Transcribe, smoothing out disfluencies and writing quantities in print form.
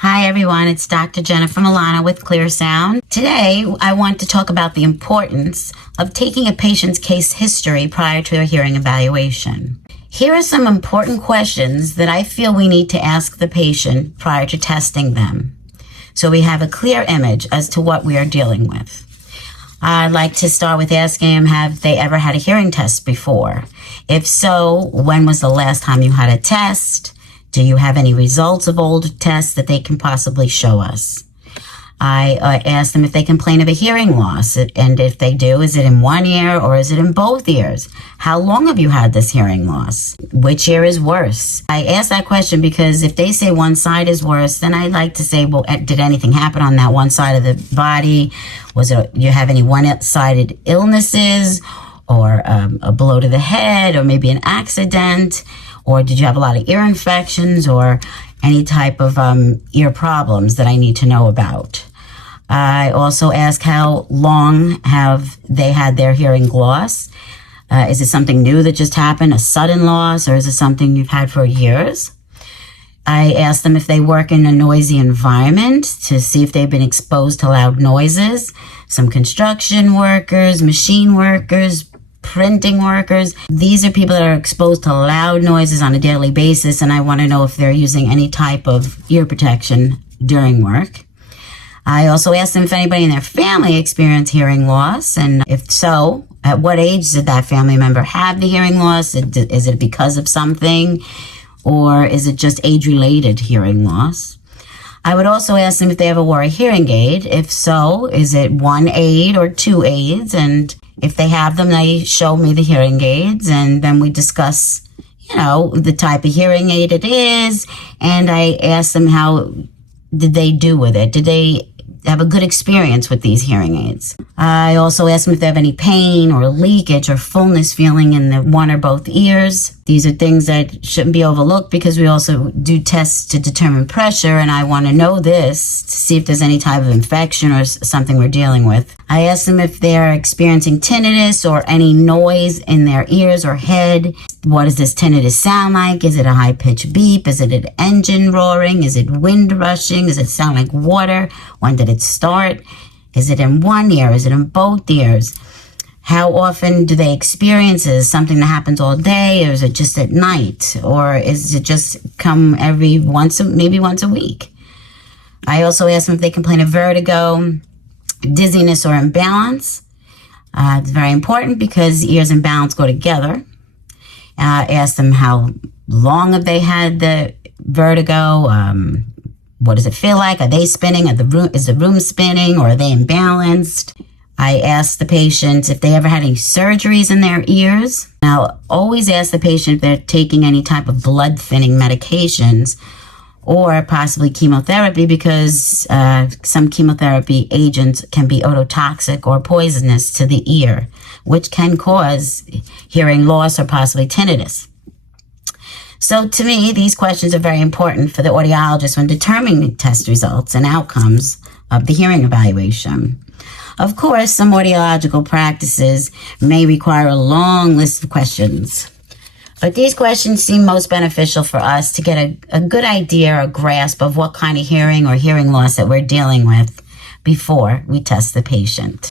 Hi everyone, it's Dr. Jennifer Milano with Clearsound. Today, I want to talk about the importance of taking a patient's case history prior to a hearing evaluation. Here are some important questions that I feel we need to ask the patient prior to testing them, so we have a clear image as to what we are dealing with. I'd like to start with asking them, have they ever had a hearing test before? If so, when was the last time you had a test? Do you have any results of old tests that they can possibly show us? I asked them if they complain of a hearing loss, and if they do, is it in one ear or is it in both ears? How long have you had this hearing loss? Which ear is worse? I asked that question because if they say one side is worse, then I'd like to say, well, did anything happen on that one side of the body? You have any one-sided illnesses, or a blow to the head, or maybe an accident? Or did you have a lot of ear infections or any type of ear problems that I need to know about? I also ask how long have they had their hearing loss? Is it something new that just happened, a sudden loss, or is it something you've had for years? I ask them if they work in a noisy environment to see if they've been exposed to loud noises. Some construction workers, machine workers, printing workers. These are people that are exposed to loud noises on a daily basis, and I want to know if they're using any type of ear protection during work. I also asked them if anybody in their family experienced hearing loss, and if so, at what age did that family member have the hearing loss? Is it because of something, or is it just age-related hearing loss? I would also ask them if they ever wore a hearing aid. If so, is it one aid or two aids? And if they have them, they show me the hearing aids, and then we discuss, the type of hearing aid it is, and I ask them how did they do with it? Did they have a good experience with these hearing aids? I also ask them if they have any pain or leakage or fullness feeling in the one or both ears. These are things that shouldn't be overlooked because we also do tests to determine pressure, and I want to know this to see if there's any type of infection or something we're dealing with. I ask them if they're experiencing tinnitus or any noise in their ears or head. What does this tinnitus sound like? Is it a high-pitched beep? Is it an engine roaring? Is it wind rushing? Does it sound like water? When did it start? Is it in one ear? Is it in both ears? How often do they experience it? Is it something that happens all day, or is it just at night? Or is it just come maybe once a week? I also ask them if they complain of vertigo, dizziness, or imbalance. It's very important because ears and balance go together. Ask them how long have they had the vertigo. What does it feel like? Are they spinning? Is the room spinning, or are they imbalanced? I ask the patient if they ever had any surgeries in their ears. Now, always ask the patient if they're taking any type of blood thinning medications or possibly chemotherapy, because some chemotherapy agents can be ototoxic or poisonous to the ear, which can cause hearing loss or possibly tinnitus. So to me, these questions are very important for the audiologist when determining test results and outcomes of the hearing evaluation. Of course, some audiological practices may require a long list of questions, but these questions seem most beneficial for us to get a good idea or grasp of what kind of hearing or hearing loss that we're dealing with before we test the patient.